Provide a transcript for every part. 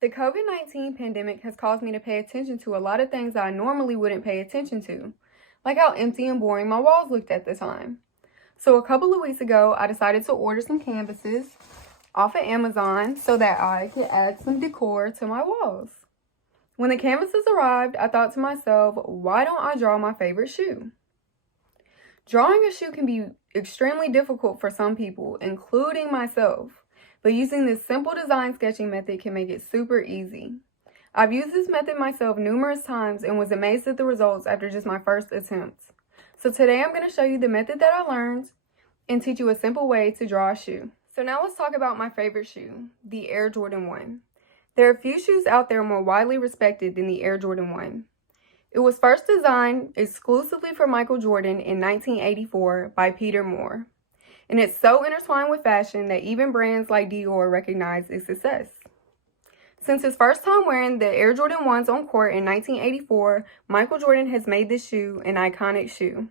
The COVID-19 pandemic has caused me to pay attention to a lot of things I normally wouldn't pay attention to, like how empty and boring my walls looked at the time. So a couple of weeks ago, I decided to order some canvases off of Amazon so that I could add some decor to my walls. When the canvases arrived, I thought to myself, why don't I draw my favorite shoe? Drawing a shoe can be extremely difficult for some people, including myself, but using this simple design sketching method can make it super easy. I've used this method myself numerous times and was amazed at the results after just my first attempt. So today I'm going to show you the method that I learned and teach you a simple way to draw a shoe. So now let's talk about my favorite shoe, the Air Jordan 1. There are few shoes out there more widely respected than the Air Jordan 1. It was first designed exclusively for Michael Jordan in 1984 by Peter Moore. And it's so intertwined with fashion that even brands like Dior recognize its success. Since his first time wearing the Air Jordan 1s on court in 1984, Michael Jordan has made this shoe an iconic shoe.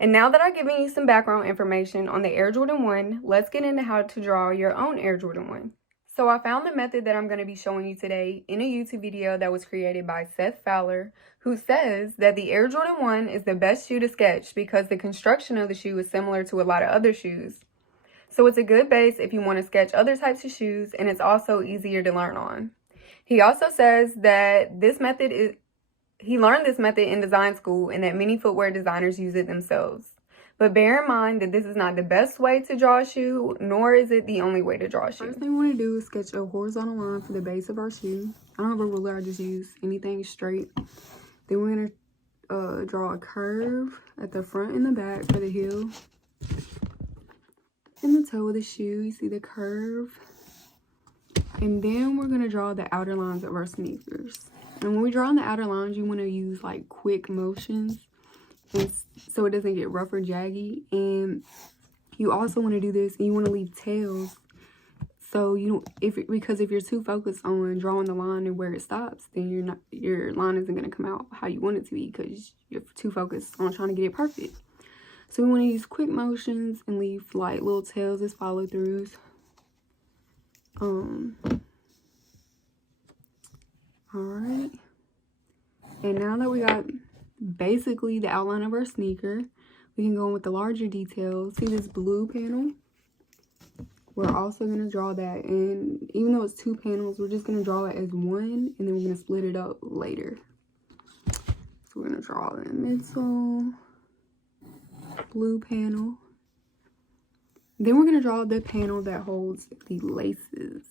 And now that I've given you some background information on the Air Jordan 1, let's get into how to draw your own Air Jordan 1. So I found the method that I'm going to be showing you today in a YouTube video that was created by Seth Fowler, who says that the Air Jordan 1 is the best shoe to sketch because the construction of the shoe is similar to a lot of other shoes. So it's a good base if you want to sketch other types of shoes, and it's also easier to learn on. He also says that he learned this method in design school and that many footwear designers use it themselves. But bear in mind that this is not the best way to draw a shoe, nor is it the only way to draw a shoe. First thing we want to do is sketch a horizontal line for the base of our shoe. I don't have a ruler, I just use anything straight. Then we're going to draw a curve at the front and the back for the heel. And the toe of the shoe, you see the curve. And then we're going to draw the outer lines of our sneakers. And when we draw on the outer lines, you want to use like quick motions, and so it doesn't get rough or jaggy. And you also want to do this, and you want to leave tails. So because if you're too focused on drawing the line and where it stops, then your line isn't going to come out how you want it to be because you're too focused on trying to get it perfect. So we want to use quick motions and leave like little tails as follow throughs. Alright, and now that we got basically the outline of our sneaker, we can go in with the larger details. See this blue panel? We're also going to draw that, and even though it's two panels, we're just going to draw it as one, and then we're going to split it up later. So we're going to draw the midsole, blue panel. Then we're going to draw the panel that holds the laces.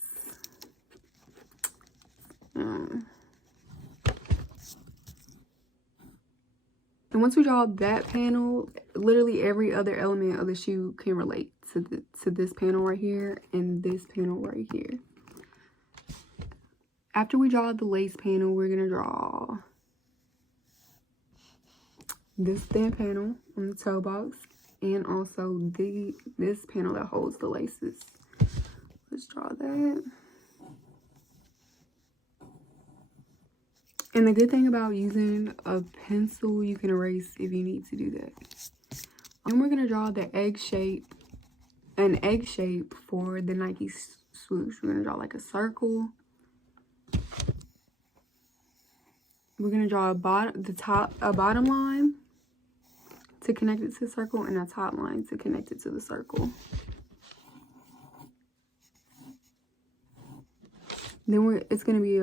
And once we draw that panel, literally every other element of the shoe can relate to this panel right here and this panel right here. After we draw the lace panel, we're going to draw this thin panel on the toe box and also this panel that holds the laces. Let's draw that. And the good thing about using a pencil, you can erase if you need to do that. And we're going to draw an egg shape for the Nike swoosh. We're going to draw like a circle. We're going to draw a bottom line to connect it to the circle and a top line to connect it to the circle. Then it's going to be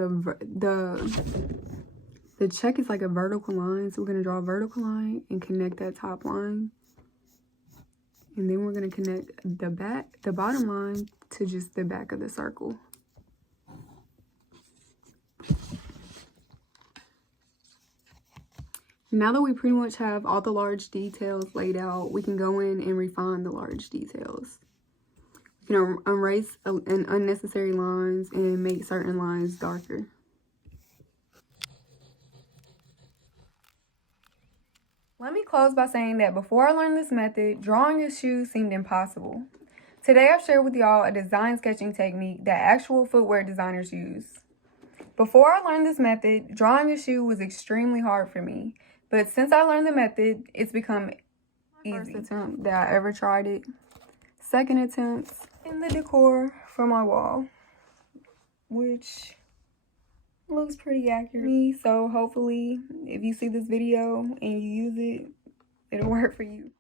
the check is like a vertical line, so we're going to draw a vertical line and connect that top line. And then we're going to connect the bottom line to just the back of the circle. Now that we pretty much have all the large details laid out, we can go in and refine the large details. We can erase unnecessary lines and make certain lines darker. Let me close by saying that before I learned this method, drawing a shoe seemed impossible. Today I've shared with y'all a design sketching technique that actual footwear designers use. Before I learned this method, drawing a shoe was extremely hard for me, but since I learned the method, it's become easy. First attempt that I ever tried it. Second attempt in the decor for my wall, which looks pretty accurate. So hopefully if you see this video and you use it, it'll work for you.